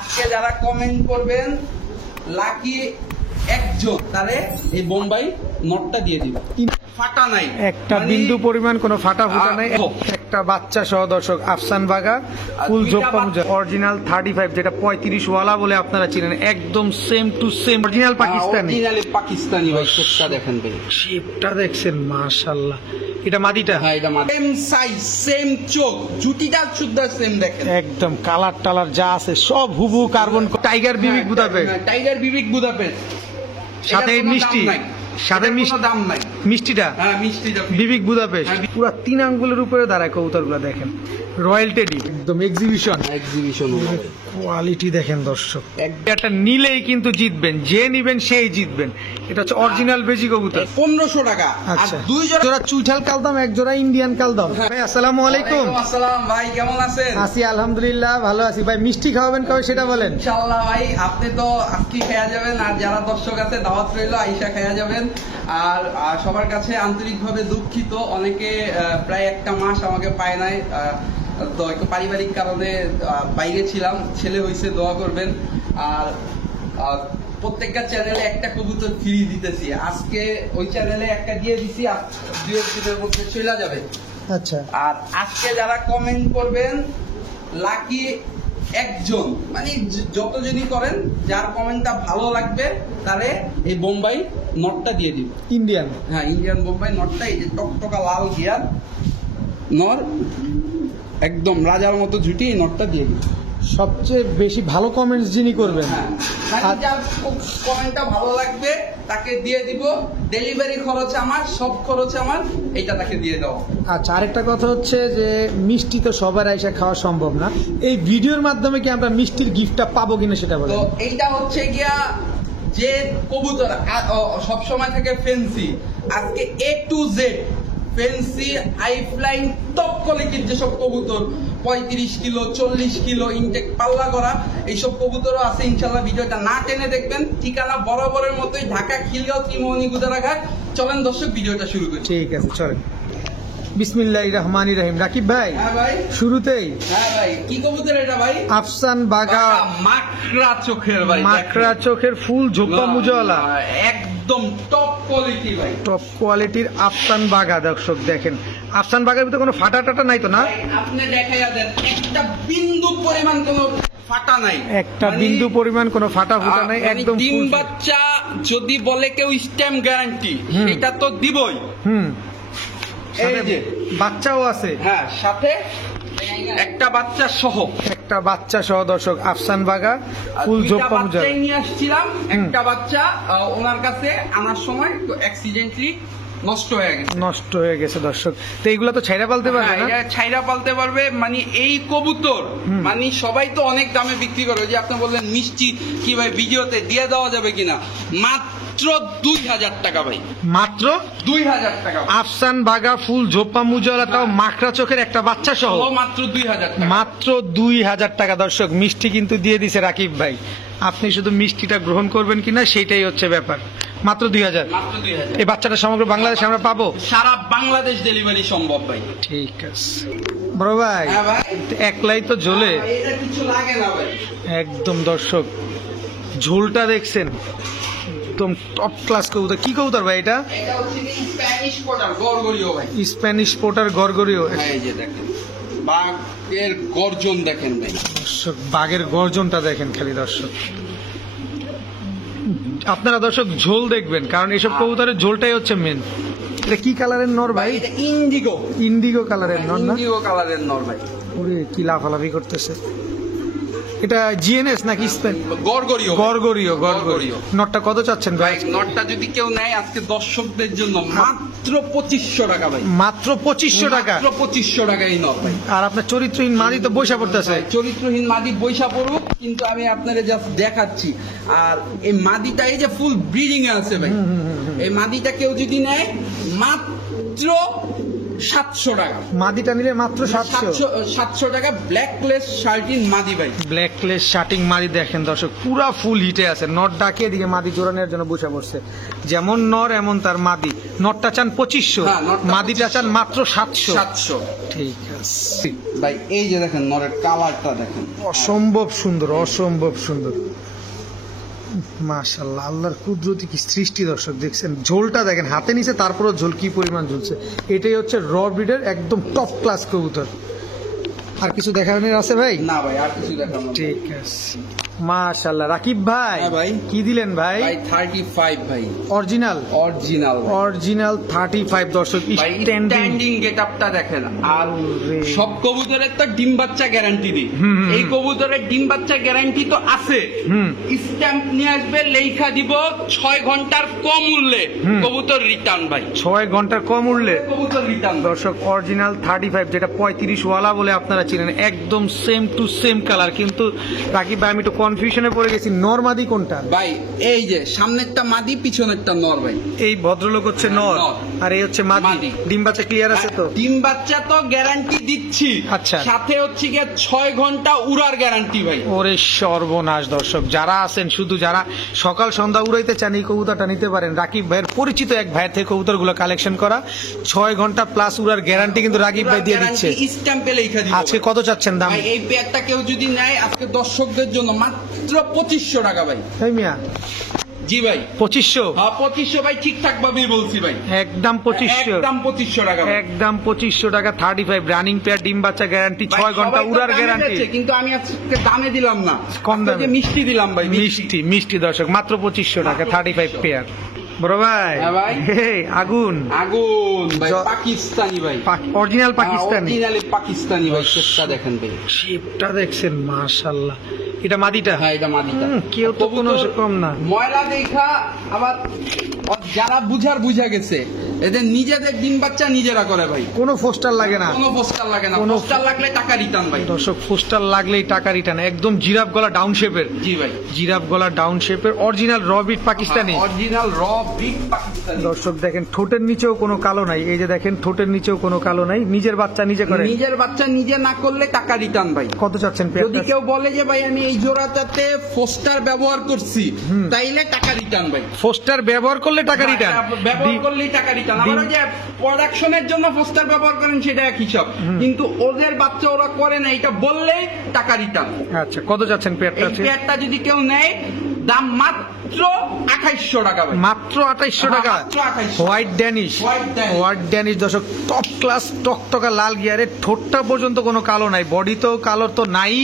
আজকে যারা কমেন্ট করবেন লাকি একজন তারে এই বোম্বাই নটটা দিয়ে দিব। ফাটা নাই, একটা বিন্দু পরিমাণ কোনো ফাটা ফুটা নাই। একটা বাচ্চা সহ দর্শক আফসান বাগা ফুল জোপ্পা অরিজিনাল 35 যেটা 35 ওয়ালা বলে আপনারা চিনেন, একদম same to same original Pakistani. Pakistani ভাই, শেপটা দেখেন ভাই, শেপটা দেখছেন মাশাআল্লাহ। এটা মাদিটা? হ্যাঁ এটা মাদি, সেম সাইজ সেম চোখ, জুটিটা শুদ্ধ সেম দেখেন, একদম কালার টালার যা আছে সব হুবহু কার্বন। টাইগার বিবিক বুদাপেস্ট, টাইগার বিবিক বুদাপেস্ট, সাথে মিষ্টি, সাথে দাম নাই মিষ্টিটা। হ্যাঁ মিষ্টিটা বিবিক বুদাপেস্ট পুরো 3 আঙ্গুলের উপরে দাঁড়ায় কবুতরগুলো দেখেন। রয়্যাল টেডি একদম এক্সিবিশন কোয়ালিটি দেখেন দর্শক। একটা নিলেই কিন্তু জিতবেন, যে নিবেন সেই জিতবেন। এটা হচ্ছে অরিজিনাল বেজি কবুতর, 1500 টাকা। আচ্ছা, 2 জোড়া চুইঠাল কালদম, 1 জোড়া ইন্ডিয়ান কালদম। ভাই আসসালামু আলাইকুম। আসসালাম ভাই, কেমন আছেন? আছি আলহামদুলিল্লাহ, ভালো আছি। ভাই মিষ্টি খাওয়াবেন কবে সেটা বলেন। ইনশাআল্লাহ ভাই, আপনি তো আজকে খেয়া যাবেন, আর যারা দর্শক আছে দাওয়াত রইলো, আইসা খেয়া যাবেন। আর সবার কাছে আন্তরিকভাবে দুঃখিত, অনেকে প্রায় 1 মাস আমাকে পায় নাই, তো একটু পারিবারিক কারণে বাইরে ছিলাম। ছেলে হয়েছে, দোয়া করবেন। আর প্রত্যেকটা চ্যানেলে একটা কবুতর ফ্রি দিতেছি, আজকে ওই চ্যানেলে একটা দিয়ে দিছি, 2 দিনের মধ্যে চলে যাবে। আচ্ছা, আর আজকে যারা কমেন্ট করবেন লাকি একজন, মানে যতজনই করেন যার কমেন্টটা ভালো লাগবে তারে এই বোম্বাই নটটা দিয়ে দিব। ইন্ডিয়ান? হ্যাঁ ইন্ডিয়ান বোম্বাই নটটা, এই যে টকটকা লাল গিয়ার নর, একদম রাজার মতো ঝুটি, এই নটটা দিয়ে দিব। সবচেয়ে বেশি ভালো কমেন্টস যিনি করবেন, হ্যাঁ যার কমেন্টটা ভালো লাগবে তাকে দিয়ে দিব। ডেলিভারি খরচ আমার, সব খরচ আমার, এইটা তাকে দিয়ে দাও। আচ্ছা, আরেকটা কথা হচ্ছে যে মিষ্টি তো সবার আইসা খাওয়া সম্ভব না, এই ভিডিওর মাধ্যমে কি আমরা মিষ্টির গিফটটা পাবো কিনা সেটা বলো। তো এইটা হচ্ছে গিয়া যে কবুতর সব সময় থাকে ফেন্সি, আজকে A to Z fancy high flying top কোয়ালিটির যেসব কবুতর 35 কিলো 40 কিলো ইনটেক পাল্লা করা, এইসব কবুতরও আছে ইনশাল্লাহ। ভিডিওটা না টেনে দেখবেন। ঠিকানা বরাবরের মতোই, ঢাকা খিলগাঁও ত্রিমোহনী গুদারাঘাট। চলেন দর্শক ভিডিওটা শুরু করি। ঠিক আছে চলেন। বিসমিল্লাহির রহমানির রহিম। রাকিব ভাই, হ্যাঁ ভাই, শুরুতেই হ্যাঁ ভাই, কি কবুতর এটা ভাই? আফসান বাগা মাকড়া চোখের ভাই, মাকড়া চোখের ফুল ঝোপা মুজওয়ালা, একদম টপ কোয়ালিটি ভাই, টপ কোয়ালিটির আফসান বাগা। দর্শক দেখেন, আফসান বাগার ভিতরে কোনো ফাটা টাটা নাই তো না? আপনি দেখাইয়া দেন, একটা বিন্দু পরিমাণ কোনো ফাটা নাই, একটা বিন্দু পরিমাণ কোনো ফাটা ফুটা নাই, একদম ডিম বাচ্চা। যদি বলে কেউ স্ট্যাম্প গ্যারান্টি, এটা তো দিবই। এই যে বাচ্চাও আছে, হ্যাঁ সাথে একটা বাচ্চা সহ, একটা বাচ্চা সহ দর্শক আফসান বাগা ফুল জোপ্পা মুজওয়ালা নিয়ে আসছিলাম। একটা বাচ্চা ওনার কাছে আনার সময় অ্যাক্সিডেন্টলি নষ্ট হয়ে গেছে দর্শক। তো এইগুলা তো ছাইরা পালতে পারবে না? ছাইরা পালতে পারবে, মানে এই কবুতর মানে সবাই তো অনেক দামে বিক্রি করে। যে আপনি বললেন মিষ্টি কি ভাই ভিডিওতে দিয়ে দেওয়া যাবে কিনা, মাত্র 2000 টাকা ভাই, মাত্র 2000 টাকা। আফসান বাগা ফুল ঝোপ্পা মুজওয়ালা, তাও মাকড়া চোখের একটা বাচ্চা সহ, মাত্র 2000 টাকা, মাত্র 2000 টাকা। দর্শক মিষ্টি কিন্তু দিয়ে দিছে রাকিব ভাই, আপনি শুধু মিষ্টিটা গ্রহণ করবেন কিনা সেটাই হচ্ছে ব্যাপার। মাত্র 2000। এই বাচ্চাটা সমগ্র বাংলাদেশে আমরা পাবো? সারা বাংলাদেশ ডেলিভারি সম্ভব ভাই। ঠিক আছে বড় ভাই, হ্যাঁ ভাই, একলাই তো ঝোলে, এটা কিছু লাগে না ভাই, একদম। দর্শক ঝোলটা দেখছেন, একদম টপ ক্লাস কবুতর। কি কবুতর ভাই এটা? এটা হচ্ছে স্প্যানিশ পোটার গরগরিও ভাই, স্প্যানিশ পোটার গরগরিও। হ্যাঁ এই যে দেখেন বাঘের গর্জন দেখেন ভাই, দর্শক বাঘের গর্জনটা দেখেন খালি। দর্শক আপনারা দর্শক ঝোল দেখবেন, কারণ এইসব কবুতরের ঝোলটাই হচ্ছে মেন। এটা কি কালারের নর ভাই? এটা ইন্ডিগো, ইন্ডিগো কালারের নর না? ইন্ডিগো কালারের নর ভাই। ওরে কি লাফালাফি করতেছে। এটা জিএনএস নাকি স্পেন? গরগরিও, গরগরিও, গরগরিও। নটটা কত চাচ্ছেন ভাই? নটটা যদি কেউ নেয় আজকে দর্শকদের জন্য মাত্র 2500 টাকা ভাই, মাত্র 2500 টাকা, মাত্র 2500 টাকা এই নট ভাই। আর আপনার চরিত্রহীন মাদি তো বৈশা পড়তেছে। চরিত্রহীন মাদি বৈশা পড়ুক, কিন্তু আমি আপনাদের জাস্ট দেখাচ্ছি। আর এই মাদিটা এই যে ফুল ব্রিডিং এ আছে ভাই, এই মাদিটা কেউ যদি নেয় মাত্র 700 টাকা। মাদিটা নিলে মাত্র 700 টাকা ব্ল্যাক প্লেস শার্টিং মাদি ভাই। ব্ল্যাক ক্লেস শার্টিং মাদি দেখেন দর্শক, পুরা ফুল হিটে আছে। নট ডাকে দিকে মাদি জোড়ানোর জন্য বসে পড়ছে। যেমন নর এমন তার মাদি। নটটা চান 2500, হ্যাঁ, নটটা মাদিটা চান মাত্র 700। 700 ঠিক আছে ভাই। এই যে দেখেন নরের কালারটা দেখেন, অসম্ভব সুন্দর, অসম্ভব সুন্দর। মাশাআল্লাহ, আল্লাহর কুদরতি কি সৃষ্টি দর্শক, দেখছেন ঝোলটা দেখেন হাতে নিচে, তারপরও ঝোল কি পরিমাণ ঝুলছে। এটাই হচ্ছে র ব্রিডের একদম টপ ক্লাস কবুতর। আর কিছু দেখানোর আছে ভাই? না ভাই, আর কিছু দেখাবো না। ঠিক আছে। মাশাআল্লাহ রাকিব ভাই, হ্যাঁ ভাই। কি দিলেন ভাই? ভাই 35 ভাই, অরিজিনাল অরিজিনাল অরিজিনাল 35 দর্শক। ভাই। স্ট্যান্ডিং স্ট্যান্ডিং গেটআপটা দেখেন। আর ওরে। সব কবুতরের তো ডিম বাচ্চা গ্যারান্টি দিই। এই কবুতরের ডিম বাচ্চা গ্যারান্টি তো আছে। স্ট্যাম্প নিয়ে আসবে, লেখা দিব 6 ঘন্টার কম মূল্যে কবুতর রিটার্ন ভাই। 6 ঘন্টার কম উঠলে কবুতর রিটার্ন দর্শক অরিজিনাল 35, যেটা 35 ওয়ালা বলে আপনারা চিনেন, একদম সেম টু সেম কালার। কিন্তু রাকিব ভাই আমি একটু কনফিউশনে পড়ে গেছি, নরমাদি কোনটা ভাই? এই যে সামনেরটা মাদি, পিছনেরটা নর ভাই। এই ভদ্রলোক হচ্ছে নর, নর। আর এই হচ্ছে মাদি। মাদি। ডিম বাচ্চা ক্লিয়ার আছে তো? ডিম বাচ্চা তো গ্যারান্টি দিচ্ছি, আচ্ছা। সাথে হচ্ছে গিয়ে 6 ঘন্টা উড়ার গ্যারান্টি ভাই। ওরে সর্বনাশ দর্শক, যারা আছেন শুধু যারা সকাল সন্ধ্যা উড়াইতে চান এই কবুতরটা নিতে পারেন। রাকিব ভাইয়ের পরিচিত এক ভাইয়ের থেকে কবুতরগুলো কালেকশন করা, 6 ঘন্টা প্লাস উড়ার গ্যারান্টি কিন্তু রাকিব ভাই দিয়ে দিচ্ছে। স্ট্যাম্পে লেখা দিব। আজকে কত চাচ্ছেন দাম? ভাই এই পেয়ারটা কেউ যদি নেয় আজকে দর্শকদের জন্য মাত্র 2500 টাকা ভাই। এই মিয়া জি ভাই 2500? হ্যাঁ 2500 ভাই, ঠিকঠাক ভাবেই বলছি ভাই। একদম 2500? একদম 2500 টাকা ভাই। একদম 2500 টাকা 35 রানিং পেয়ার, ডিম বাচ্চা গ্যারান্টি, ভাই, 6 ঘন্টা সবাই তো উড়ার দামে গ্যারান্টি। দিচ্ছে, কিন্তু আমি আজকে দামে দিলাম না, কম আজকে দামে। যে মিষ্টি দিলাম ভাই। মিষ্টি মিষ্টি দর্শক, মাত্র 2500 টাকা 35 পেয়ার। বড় ভাই, হ্যাঁ ভাই। আগুন আগুন ভাই, জ- পাকিস্তানি ভাই, অরিজিনাল পাকিস্তানি। অরিজিনালি পাকিস্তানি ভাই। শেপটা দেখেন ভাই, শেপটা দেখছেন মাশাআল্লাহ। এটা মাদিটা? হ্যাঁ এটা মাদিটা। কেউ তো কোনো কবুতর কম না। ময়লা দেখা আবার যারা বুঝা গেছে, এদের নিজেদের ডিম বাচ্চা নিজেরা করে ভাই। কোনো পোস্টার লাগে না, কোনো পোস্টার লাগে না, কোনো- পোস্টার লাগলে টাকা রিটার্ন ভাই। দর্শক পোস্টার লাগলেই টাকা রিটার্ন। একদম জিরাফ গলা ডাউন শেপের, জি ভাই। জিরাফ গলা ডাউন শেপের অরিজিনাল রবিট পাকিস্তানি। অরিজিনাল র বিগ পাকিস্তানি। দর্শক দেখেন ঠোঁটের নিচেও কোনো কালো নাই, এই যে দেখেন ঠোঁটের নিচেও কোনো কালো নাই। নিজের বাচ্চা নিজে করে। নিজের বাচ্চা নিজে না করলে টাকা রিটার্ন ভাই। কত চাচ্ছেন যদি পেয়ারটা? কেউ বলে যে ভাই আমি এই জোড়াটাতে পোস্টার ব্যবহার করছি, তাইলে টাকা রিটার্ন ভাই। পোস্টার ব্যবহার করলে টাকা রিটার্ন? ব্যবহার করলেই টাকা রিটার্ন। আমরা যে প্রোডাকশনের জন্য পোস্টার ব্যবহার করেন সেটা এক হিসাব, কিন্তু ওদের বাচ্চা ওরা করে না, এটা বললেই টাকা রিটার্ন। আচ্ছা কত যাচ্ছেন পেয়ারটা? এই পেয়ারটা যদি কেউ নেয় দাম মাত্র 2800 টাকা ভাই। মাত্র 2800 টাকা। মাত্র 2800। হোয়াইট ড্যানিশ, হোয়াইট ড্যানিশ দর্শক, টপ ক্লাস টকটকা লাল গিয়ারের, ঠোঁটটা পর্যন্ত কোনো কালো নাই, বডিতেও কালো তো নাই,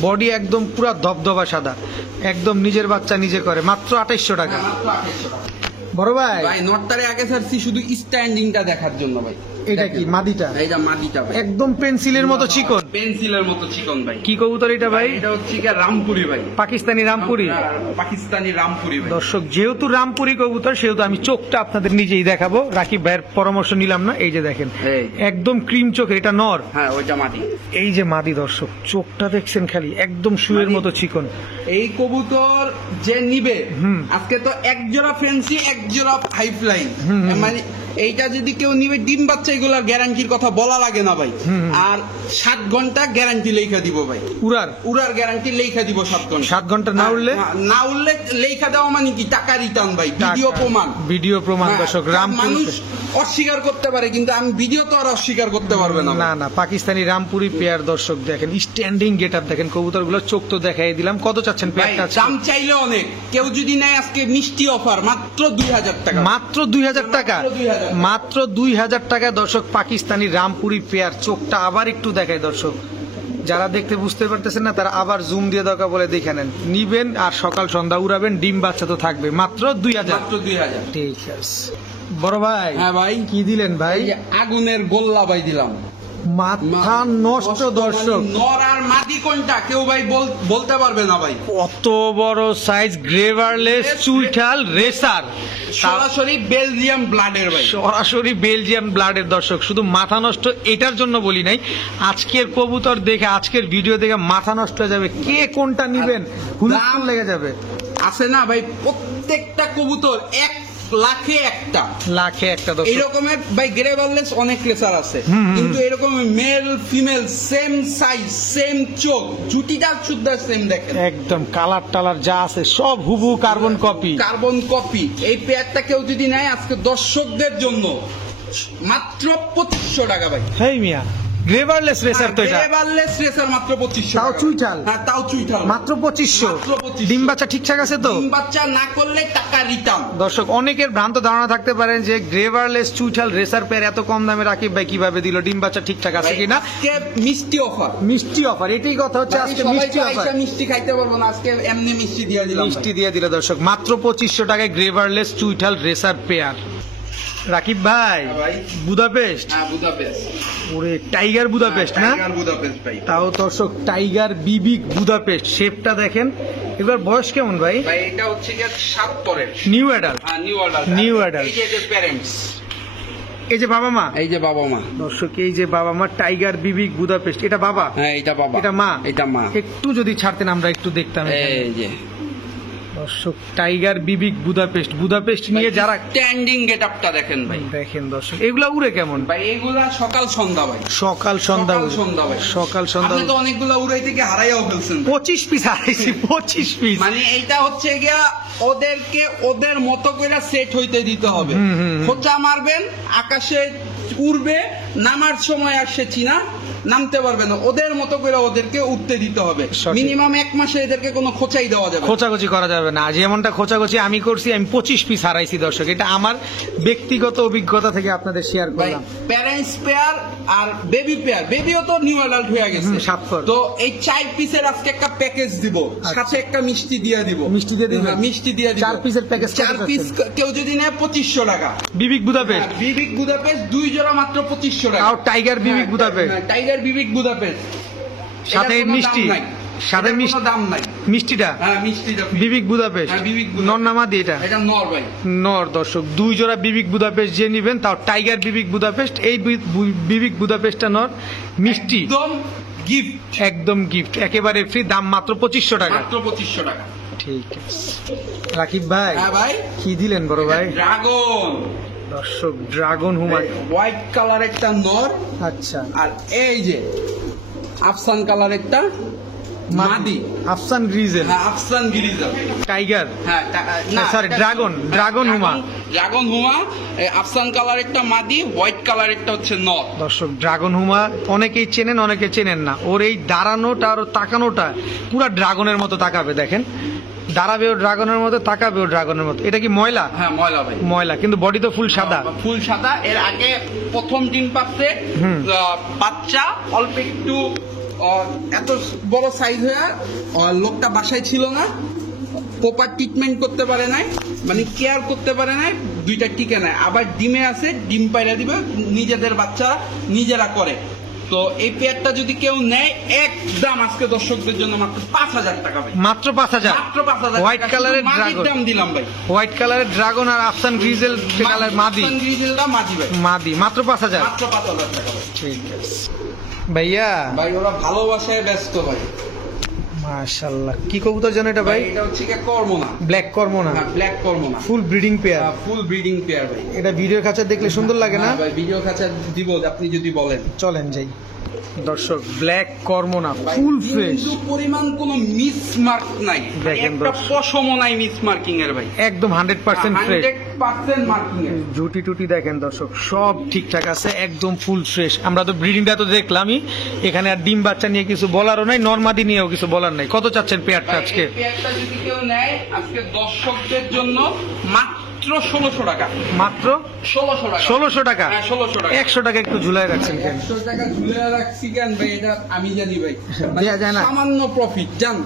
বডি একদম পুরো ধবধবা সাদা, একদম নিজের বাচ্চা নিজে করে, মাত্র 2800 টাকা। মাত্র 2800 টাকা। বড় ভাই ভাই নটটারে আগে ছাড়ছি শুধু স্ট্যান্ডিংটা দেখার জন্য ভাই। এটা কি মাদিটা? এইটা মাদিটা ভাই, একদম পেন্সিলের মতো চিকন। পেন্সিলের মতো চিকন ভাই। কি কবুতর এটা ভাই? এটা হচ্ছে কি রামপুরি ভাই, পাকিস্তানি রামপুরি। পাকিস্তানি রামপুরি ভাই। দর্শক যেহেতু রামপুরি কবুতর সেহেতু আমি চোখটা আপনাদের নিজেই দেখাবো, রাকিব ভাইয়ের পরামর্শ নিলাম না। এই যে দেখেন এই। একদম ক্রিম চোখ, এটা নর। হ্যাঁ ওইটা মাদি। এই যে মাদি দর্শক, চোখটা দেখছেন খালি, একদম শুয়ের মাদি। মতো চিকন। এই কবুতর যে নিবে আজকে তো এক জোড়া ফ্যান্সি, এক জোড়া হাইফ্লাইন, মানে এইটা যদি কেউ নিবে ডিম বাচ্চা এগুলোর গ্যারান্টির কথা বলা লাগে না ভাই। আর 7 ঘন্টা গ্যারান্টি লেখা দিব ভাই। উড়ার গ্যারান্টি লেখা দিব 7 ঘন্টা। 7 ঘন্টা না উড়লে? না উড়লে লেখা দেওয়া মানে কি টাকা রিটার্ন ভাই। ভিডিও প্রমাণ, ভিডিও প্রমাণ হ্যাঁ, দর্শক। রামপুরি মানুষ অস্বীকার করতে পারে কিন্তু আমি ভিডিও তো আর অস্বীকার করতে পারবে না। না না, পাকিস্তানি রামপুরি পেয়ার দর্শক দেখেন, স্ট্যান্ডিং গেটআপ দেখেন, কবুতরগুলো চোখ তো দেখাই দিলাম। কত চাচ্ছেন ভাই পেয়ারটা? দাম চাইলে অনেক, কেউ যদি নেয় আজকে মিষ্টি অফার মাত্র 2000 টাকা। মাত্র 2000 টাকা, মাত্র 2000 মাত্র 2000 টাকা দর্শক। পাকিস্তানি রামপুরি পেয়ার, চোখটা আবার একটু দেখায় দর্শক, যারা দেখতে বুঝতে পারতেছেন না তারা আবার জুম দিয়ে দরকার বলে দেখে নেন, নিবেন আর সকাল সন্ধ্যা উড়াবেন, ডিম বাচ্চা তো থাকবে। মাত্র 2000। মাত্র 2000। ঠিক আছে বড় ভাই। হ্যাঁ ভাই। কি দিলেন ভাই? এই যে আগুনের গোল্লা ভাই দিলাম। মাথা নষ্ট দর্শক। নর আর মাদি কোনটা কেউ ভাই বলতে পারবে না ভাই। কত বড় সাইজ, গ্রেভারলেস চুইঠাল রেসার, সরাসরি বেলজিয়াম ব্লাডের ভাই, সরাসরি বেলজিয়াম ব্লাডের দর্শক। শুধু মাথা নষ্ট এটার জন্য বলি নাই, আজকের কবুতর দেখে, আজকের ভিডিও দেখে মাথা নষ্ট হয়ে যাবে, কে কোনটা নিবেন হুলস্থুল লেগে যাবে। আছে না ভাই, প্রত্যেকটা কবুতর এক লাখে একটা দর্শক। এই রকমের ভাই গ্রেভারলেস অনেক রেসার আছে, কিন্তু এরকম male female same size same চোখ জুটিটা শুদ্ধ সেম দেখেন, একদম কালার টালার যা আছে সব হুবহু কার্বন কপি। এই পেয়ারটা কেউ যদি নেয় আজকে দর্শকদের জন্য মাত্র 2500 টাকা ভাই। হেই মিয়া, গ্রেভারলেস রেসার তো এটা, গ্রেভারলেস রেসার মাত্র 2500 তাও টাকা। চুইঠাল? হ্যাঁ তাও চুইঠাল, মাত্র 2500। মাত্র 2500। ডিম বাচ্চা ঠিকঠাক আছে তো? ডিম বাচ্চা না করলে টাকা রিটার্ন। দর্শক অনেকের ভ্রান্ত ধারণা থাকতে পারেন যে গ্রেভারলেস চুইঠাল রেসার পেয়ার এত কম দামে রাকিব ভাই কিভাবে দিল, ডিম বাচ্চা ঠিকঠাক আছে কিনা? আজকে মিষ্টি অফার, এটাই কথা হচ্ছে, আজকে মিষ্টি অফার। মিষ্টি খাইতে পারবো না, আজকে এমনি মিষ্টি দিয়ে দিলাম। মিষ্টি দিয়ে দিল দর্শক, মাত্র 2500 টাকায় গ্রেভারলেস চুইঠাল রেসার পেয়ার। রাকিব ভাই, বুদাপেস্ট? হ্যাঁ বুদাপেস্ট। ওরে টাইগার বুদাপেস্ট না? টাইগার বুদাপেস্ট ভাই। তাও দর্শক টাইগার বিবিক বুদাপেস্ট, শেপটা দেখেন। এবার বয়স কেমন ভাই? ভাই এটা হচ্ছে কি 7 পরের নিউ অ্যাডাল্ট। হ্যাঁ নিউ অ্যাডাল্ট। এই যে প্যারেন্টস, এই যে বাবা মা, এই যে বাবা মা দর্শক, এই যে বাবা মা টাইগার বিবিক বুদাপেস্ট। এটা বাবা? হ্যাঁ এটা বাবা, এটা মা? এটা মা। একটু যদি ছাড়তেন আমরা একটু দেখতাম। এই যে দর্শক টাইগার বিবিক বুদাপেস্ট নিয়ে যারা স্ট্যান্ডিং গেটআপটা দেখেন ভাই, দেখেন দর্শক, এগুলা উড়ে কেমন ভাই? এগুলা সকাল সন্ধ্যা ভাই, সকাল সন্ধ্যা ভাই, সকাল সন্ধ্যা। আপনি তো অনেকগুলা উড়াই থেকে হারাইয়াও ফেলছেন। 25 পিস হারাইছি, 25 পিস। মানে এইটা হচ্ছে গিয়া ওদেরকে ওদের মতো করে সেট হইতে দিতে হবে। খোঁচা মারবেন, আকাশে উড়বে, নামার সময় আসছে চিনা নামতে পারবে না, ওদের মতো করে ওদেরকে উঠতে দিতে হবে। মিনিমাম 1 মাসে এদেরকে কোনো খোঁচাই দেওয়া যাবে, খোঁচাখুচি করা যাবে না। যেমনটা খোঁচাখুচি আমি করছি, আমি 25 পিস হারাইছি দর্শক। এটা আমার ব্যক্তিগত অভিজ্ঞতা থেকে আপনাদের শেয়ার করলাম। প্যারেন্টস পেয়ার আর বেবি পেয়ার, বেবিও তো নিউ অ্যাডাল্ট হয়ে গেছে 7 পর। তো এই 4 পিসের আজকে একটা প্যাকেজ দিব, সাথে একটা মিষ্টি দিয়ে দিব। মিষ্টি দিয়ে দিবেন? মিষ্টি দিয়ে দিব। 4 পিসের প্যাকেজ। 4 পিস কেউ যদি নেয় 2500 টাকা। বিবিক বুদাপেস্ট, বিবিক বুদাপেস্ট 2 জোড়া মাত্র 2500 টাকা। আর টাইগার বিবিক বুদাপেস্ট, টাইগার বিবিক বুদাপেস্ট সাথে মিষ্টি, সাথে মিষ্টি দাম নাই। মিষ্টিটা? হ্যাঁ মিষ্টিটা বিবিক বুদাপেস্ট। নর না মাদি এটা? এটা নর ভাই, নর। দর্শক 2 জোড়া বিবিক বুদাপেস্ট যে নিবেন, তাও টাইগার বিবিক বুদাপেস্ট। এই বিবিক বুদাপেস্টটা নর, মিষ্টি একদম গিফট, একেবারে ফ্রি, দাম মাত্র 2500 টাকা। মাত্র 2500 টাকা। ঠিক আছে রাকিব ভাই। হ্যাঁ ভাই, কি দিলেন বড় ভাই? ড্রাগন। দর্শক ড্রাগন হুমায়, হোয়াইট কালার একটা নর, আচ্ছা, আর এই যে আফসান কালার একটা মাদি। আফসান গ্রিজেল। হ্যাঁ আফসান গ্রিজেল টাইগার। হ্যাঁ না সরি ড্রাগন হুমা। ড্রাগন হুমা, আফসান কালার একটা মাদি, হোয়াইট কালার একটা হচ্ছে নর। দর্শক ড্রাগন হুমা অনেকেই চেনেন, অনেকে চেনেন না। ওর এই দাঁড়ানোটা আর তাকানোটা পুরা ড্রাগনের মতো তাকাবে, দেখেন দাঁড়াবেও ড্রাগনের মতো, তাকাবেও ড্রাগনের মতো। এটা কি ময়লা? হ্যাঁ ময়লা ভাই, ময়লা, কিন্তু বডি তো ফুল সাদা। ফুল সাদা। এর আগে প্রথম ডিম পাচ্ছে, বাচ্চা অল্প একটু এত বড় সাইজ হয়ে লোকটা বাসায় ছিল না, প্রপার ট্রিটমেন্ট করতে পারে নাই, মানে কেয়ার করতে পারে নাই, 2টা টিকে নাই। আবার ডিমে আছে, ডিম পাইরা দিবে, নিজেদের বাচ্চা নিজেরা করে। তো এই পেয়ারটা যদি কেউ নেয়, একদম আজকে দর্শকদের জন্য মাত্র 5000 টাকা ভাই। মাত্র 5000? মাত্র 5000। হোয়াইট কালারের ড্রাগন দাম দিলাম ভাই। হোয়াইট কালারের ড্রাগন আর আফসান গ্রিজেল কালার মাদি। আফসান গ্রিজেলটা মাদি ভাই, মাদি, মাত্র 5000। মাত্র 5000 টাকা ভাই। ঠিক আছে ভাইয়া। ভাই ওরা ভালোবাসায় ব্যস্ত ভাই। মাশাআল্লাহ, কি কবুতর জানো এটা ভাই? এটা হচ্ছে কি কর্মনা, ব্ল্যাক কর্মনা। হ্যাঁ ব্ল্যাক কর্মনা, full breeding pair. Full breeding pair ভাই। এটা ভিডিও খাঁচা দেখলে সুন্দর লাগে না ভাই? ভিডিও খাঁচা দিব আপনি যদি বলেন। চলেন যাই। দর্শক ব্ল্যাক কর্মনা ফুল ফ্রেশ, কিন্তু পরিমাণ কোনো মিসমার্ক নাই, দেখেন একটা পশমও নাই মিসমার্কিং এর ভাই, একদম 100% ফ্রেশ। 100% মার্কিং এর জুটি টুটি দেখেন দর্শক, সব ঠিকঠাক আছে, একদম ফুল ফ্রেশ। আমরা তো ব্রিডিংটা তো দেখলামই, এখানে আর ডিম বাচ্চা নিয়ে কিছু বলারও নাই, নরমাদি নিয়েও কিছু বলার নাই। কত চাচ্ছেন পেয়ারটা আজকে? পেয়ারটা যদি কেউ নেয় আজকে দর্শকদের জন্য মাত্র 1600 টাকা। মাত্র 1600 টাকা। 1600 টাকা? হ্যাঁ 1600 টাকা। 100 টাকা একটু ঝুলাই রাখছেন কেন? 100 টাকা ঝুলে রাখছি কেন ভাই? এটা আমি জানি ভাই, দেয়া যায় না, সামান্য প্রফিট জান।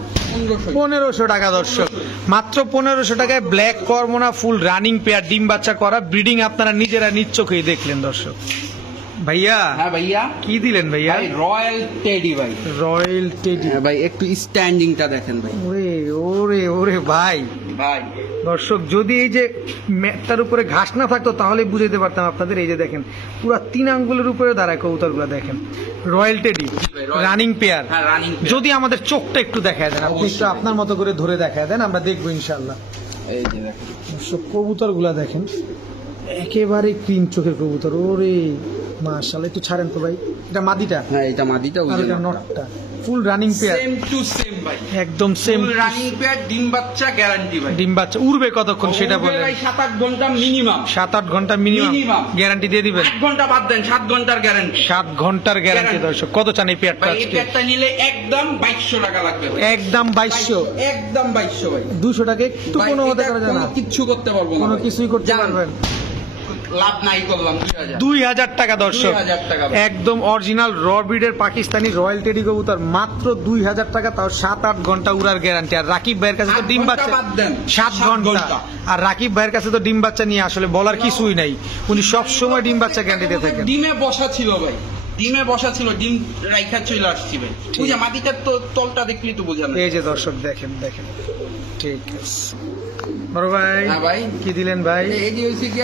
1500 টাকা দর্শক, মাত্র 1500 টাকায় ব্ল্যাক কর্মনা ফুল রানিং পেয়ার, ডিম বাচ্চা করা, ব্রিডিং আপনারা নিজেরা নিজ চোখেই দেখলেন দর্শক। ভাইয়া। হ্যাঁ ভাইয়া, কি দিলেন ভাইয়া? রয়্যাল টেডি ভাই। রয়্যাল টেডি ভাই, একটু স্ট্যান্ডিংটা দেখেন ভাই। ওরে ওরে ওরে ভাই। ভাই দর্শক যদি এই যে ম্যাটটার উপরে ঘাস না থাকতো তাহলে বুঝাইতে পারতাম আপনাদের। এই যে দেখেন পুরো 3 আঙ্গুলের উপরে দাঁড়ায় কবুতরগুলো, দেখেন royal teddy running pair. Running. যদি আমাদের চোখটা একটু দেখায় দেন, আপনি একটু আপনার মতো করে ধরে দেখায় দেন, আমরা দেখবো ইনশাল্লাহ। এই যে দেখেন দর্শক কবুতর গুলা দেখেন, একেবারে ক্রিম চোখের কবুতর। ওরে মাশাআল্লাহ, একটু ছাড়েন তো ভাই। এটা মাদিটা? হ্যাঁ এটা মাদিটা, আর এটা নটটা। Full running pair, same to same ভাই, একদম সেম ফুল রানিং পেয়ার, ডিম বাচ্চা গ্যারান্টি ভাই। ডিম বাচ্চা উড়বে কতক্ষণ সেটা বলেন? ভাই 7-8 ঘন্টা মিনিমাম। 7-8 ঘন্টা মিনিমাম গ্যারান্টি দিয়ে দিবেন? 8 ঘন্টা বাদ দেন, 7 ঘন্টার গ্যারান্টি। 7 ঘন্টার গ্যারান্টি। দর্শক কত চান এই পেয়ারটা ভাই এই আজকে? পেয়ারটা নিলে একদম 2200 টাকা লাগবে ভাই। একদম 2200? একদম 2200 ভাই। 200 টাকা একটু ভাই, কোনো মতে এটা করা যায় না? কোনো কিচ্ছু করতে পারবো না কোনো ভাই। কিছুই করতে জান, পারবেন? লাভ নাই করলাম 2000। 2000 টাকা দর্শক, 2000 টাকা ভাই। একদম অরিজিনাল র ব্রিডের পাকিস্তানি রয়্যাল টেডি কবুতর, মাত্র 2000 টাকা, তাও 7-8 ঘন্টা উড়ার গ্যারান্টি। আর রাকিব ভাইয়ের কাছে তো 8 ডিম ঘন্টা বাচ্চা বাদ দেন, 7 ঘন্টা। ঘন্টা। আর রাকিব ভাইয়ের কাছে তো ডিম বাচ্চা নিয়ে আসলে বলার কিছুই নাই, উনি সব সময় ডিম বাচ্চা গ্যারান্টি দিয়ে থাকেন। ডিমে বসা ছিল ভাই, ডিমে বসা ছিল, ডিম রাইখা চলে আসছি ভাই। বুঝা মাটিটার তো তলটা দেখলি তো বোঝা না। এই যে দর্শক দেখেন দেখেন, ঠিক আছে বড় ভাই। হ্যাঁ ভাই, কি দিলেন ভাই? এই যে হইছে কি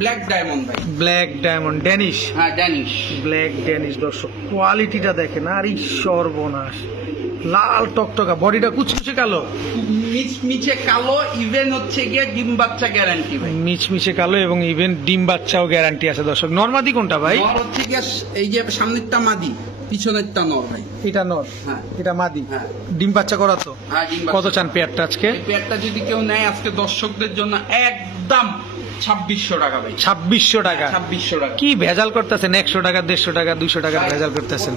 ব্ল্যাক ডায়মন্ড ভাই। Black diamond Danish. হ্যাঁ ড্যানিশ। ব্ল্যাক ড্যানিশ দর্শক, কোয়ালিটিটা দেখেন, আর এই সর্বনাশ, লাল টকটকা, বডিটা কুচকুচে কালো, মিচমিচে কালো, ইভেন হচ্ছে গিয়ে ডিম বাচ্চা গ্যারান্টি ভাই। মিচমিচে কালো এবং ইভেন ডিম বাচ্চাও গ্যারান্টি আছে দর্শক। নরমাদি কোনটা ভাই? নর হচ্ছে গিয়ে এই যে সামনেরটা মাদি, পিছনেরটা নর ভাই। এটা নর, হ্যাঁ এটা মাদি। হ্যাঁ। ডিম বাচ্চা করা তো? হ্যাঁ ডিম কত বাচ্চা। চান পেয়ারটা আজকে? এই পেয়ারটা যদি কেউ নেয় আজকে দর্শকদের জন্য একদম 2600 টাকা ভাই। 2600 টাকা? 2600 টাকা। কি ভেজাল করতেছেন? 100 টাকা 150 টাকা 200 টাকা ভেজাল করতেছেন।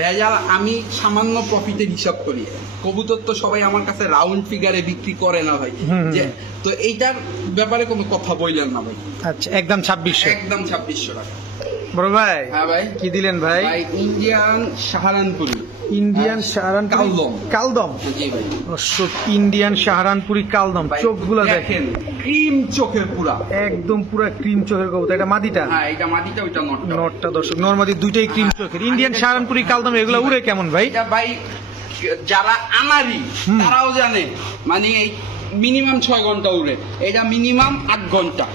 ভেজাল আমি সামান্য প্রফিটের হিসাব করি। কবুতর তো সবাই আমার কাছে রাউন্ড ফিগারে বিক্রি করে না ভাই, যে তো এইটার ব্যাপারে কোনো কথা বললেন না ভাই। আচ্ছা, একদম 2600? একদম 2600 টাকা। বড় ভাই হ্যাঁ ভাই। কি দিলেন ভাই? ভাই ইন্ডিয়ান সাহারানপুরি। ইন্ডিয়ান সাহারানপুরি কালদম। কালদম জি ভাই। দর্শক, ইন্ডিয়ান সাহারানপুরি কালদম, ভাই, চোখগুলো দেখেন, ক্রিম চোখের পুরা, একদম পুরো ক্রিম চোখের কবুতর। এটা মাদিটা? হ্যাঁ এটা মাদিটা, ওইটা নটটা। নটটা দর্শক, নরমাদি দুইটাই ক্রিম চোখের। ইন্ডিয়ান সাহারানপুরি কালদম, এগুলো উড়ে কেমন ভাই? এটা ভাই যারা আমারই তারাও জানে, মানে এই মিনিমাম 6 ঘন্টা উড়ে, এটা মিনিমাম 8 ঘন্টা।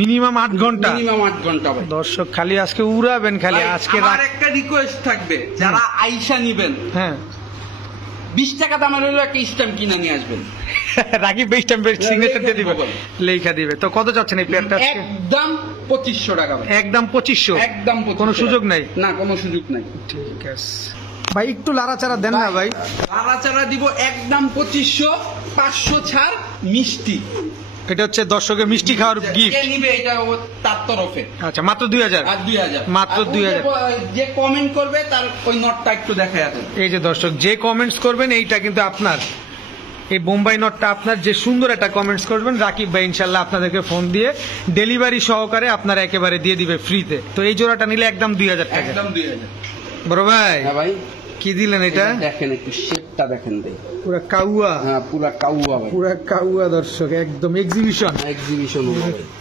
মিনিমাম 8 ঘন্টা? মিনিমাম 8 ঘন্টা ভাই। দর্শক খালি আজকে উড়াবেন, খালি ভাই, আজকে আমার একটা রিকোয়েস্ট থাকবে, যারা আইসা নিবেন হ্যাঁ 20 টাকা দামের হলো একটা স্ট্যাম্প কিনে নিয়ে আসবেন। রাকিব বেস্ট টেম্পারেচার সিগনেচার দিয়ে দিবে, লেখা দিবে। তো কত চাচ্ছেন এই পেয়ারটা আজকে? একদম 2500 টাকা ভাই। একদম 2500? একদম 2500। কোনো সুযোগ নাই? না, কোনো সুযোগ নাই। ঠিক আছে ভাই, একটু লাড়াচাড়া দেন না ভাই। লাড়াচাড়া দিব একদম 2500, 500 ছাড় মিষ্টি। এটা হচ্ছে দর্শকের মিষ্টি খাওয়ার গিফট। যে নিবে এটা তার তরফে। আচ্ছা, মাত্র 2000? আর 2000 মাত্র আর ওই 2000। যে কমেন্ট করবে তার ওই নটটা একটু দেখায় দেন। এই যে দর্শক, যে কমেন্টস করবেন এইটা কিন্তু আপনার, এই বোম্বাই নটটা আপনার। যে সুন্দর একটা কমেন্টস করবেন, রাকিব ভাই ইনশাল্লাহ আপনাদেরকে ফোন দিয়ে ডেলিভারি সহকারে আপনার একেবারে দিয়ে দিবে ফ্রিতে। তো এই জোড়াটা নিলে একদম 2000 টাকা। একদম 2000। বড় ভাই হ্যাঁ ভাই, কি দিলেন এটা? দেখেন একটু শেপটা দেখেন ভাই। পুরা কাউয়া? হ্যাঁ পুরা কাউয়া ভাই, পুরা কাউয়া দর্শক, একদম এক্সিবিশন। এক্সিবিশন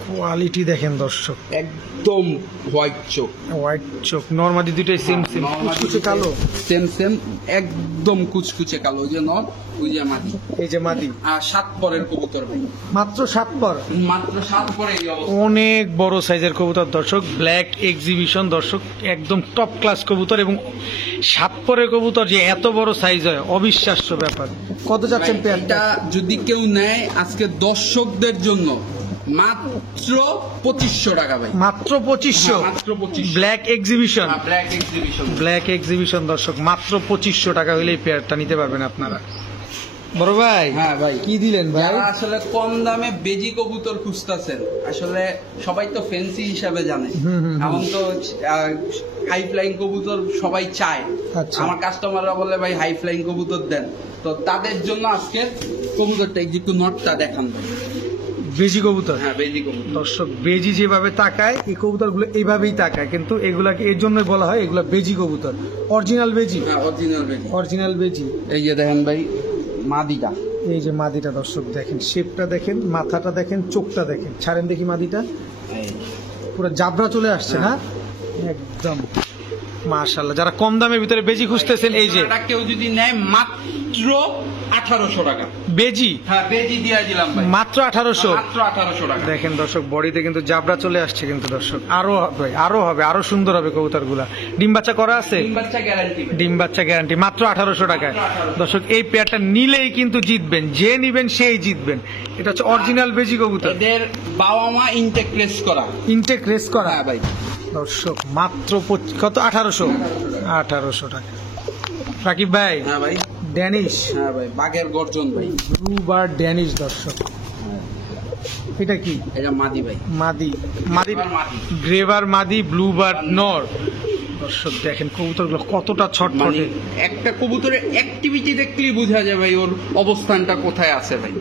কোয়ালিটি দেখেন দর্শক, একদম হোয়াইট চোখ, হোয়াইট চোখ, নরমাদি দুইটাই সেম সেম, কুচকুচে কালো। সেম সেম, একদম কুচকুচে কালো। ওই যে নর, ওই যে মাদি। এই যে মাদি। আর 7 পরের কবুতর ভাই, মাত্র 7 পর? মাত্র 7 পরে এই অবস্থা। অনেক বড় সাইজের কবুতর দর্শক, ব্ল্যাক এক্সিবিশন দর্শক, একদম টপ ক্লাস কবুতর। এবং 7 পরের কবুতর যে এত বড় সাইজ হয়, অবিশ্বাস্য ব্যাপার। কত যাচ্ছেন পেয়ারটা? এটা যদি কেউ নেয় আজকে দর্শকদের জন্য মাত্র 2500 টাকা ভাই। মাত্র 2500? মাত্র 2500। Black exhibition? Black exhibition. Black exhibition দর্শক, মাত্র 2500 টাকা হলেই পেয়ারটা নিতে পারবেন আপনারা। বড় ভাই হ্যাঁ ভাই, কি দিলেন ভাই? যারা আসলে কম দামে বেজি কবুতর খুঁজতেছেন, আসলে সবাই তো ফ্যান্সি হিসাবে জানে, এখন তো হাই ফ্লাইং কবুতর সবাই চায়। আচ্ছা। আমার কাস্টমাররা বলে ভাই হাই ফ্লাইং কবুতর দেন, তো তাদের জন্য আজকে কবুতরটা একটু নটটা দেখান ভাই। বেজি কবুতর? হ্যাঁ বেজি কবুতর দর্শক, বেজি যেভাবে তাকায় এই কবুতরগুলো এইভাবেই তাকায়, কিন্তু এগুলাকে এর জন্য বলা হয় এগুলা বেজি কবুতর। অরিজিনাল বেজি? হ্যাঁ অরিজিনাল বেজি। অরিজিনাল বেজি। এই যে দেখেন ভাই মাদিটা, এই যে মাদিটা দর্শক দেখেন, শেপটা দেখেন, মাথাটা দেখেন, চোখটা দেখেন। ছাড়েন দেখি মাদিটা, পুরো জাবরা চলে আসছে না একদম। মাশাআল্লাহ, যারা কম দামের ভিতরে বেজি খুঁজতেছেন, এই যে এটা কেউ যদি নেয় মাত্র 1800 টাকা বেজি, হ্যাঁ বেজি দিয়ে দিলাম ভাই, মাত্র 1800। মাত্র 1800 টাকা। দেখেন দর্শক, বডিতে কিন্তু জাবরা চলে আসছে কিন্তু দর্শক, আরো হবে, আরো হবে, আরো সুন্দর হবে কবুতরগুলা। ডিম বাচ্চা করা আছে, ডিম বাচ্চা গ্যারান্টি, ডিম বাচ্চা গ্যারান্টি, মাত্র 1800 টাকায়। দর্শক এই পেয়ারটা নিলেই কিন্তু জিতবেন, যে নিবেন সেই জিতবেন। এটা হচ্ছে অরিজিনাল বেজি কবুতর, এদের বাবা মা ইনটেক রেস করা, ইনটেক রেস করা। হ্যাঁ ভাই দর্শক মাত্র কত, 1800 টাকা। রাকিব ভাই, হ্যাঁ ভাই, ড্যানিশ, হ্যাঁ ভাই বাঘের গর্জন ভাই, ব্লু বার ড্যানিশ। দর্শক এটা কি? এটা মাদি ভাই, মাদি, মাদি গ্রেভার মাদি, ব্লু বার নর। দর্শক দেখেন কবুতরগুলো কতটা মানে ছটফটে। একটা কবুতরের অ্যাক্টিভিটি দেখলেই বোঝা যায় ভাই ওর অবস্থানটা কোথায় আছে ভাই।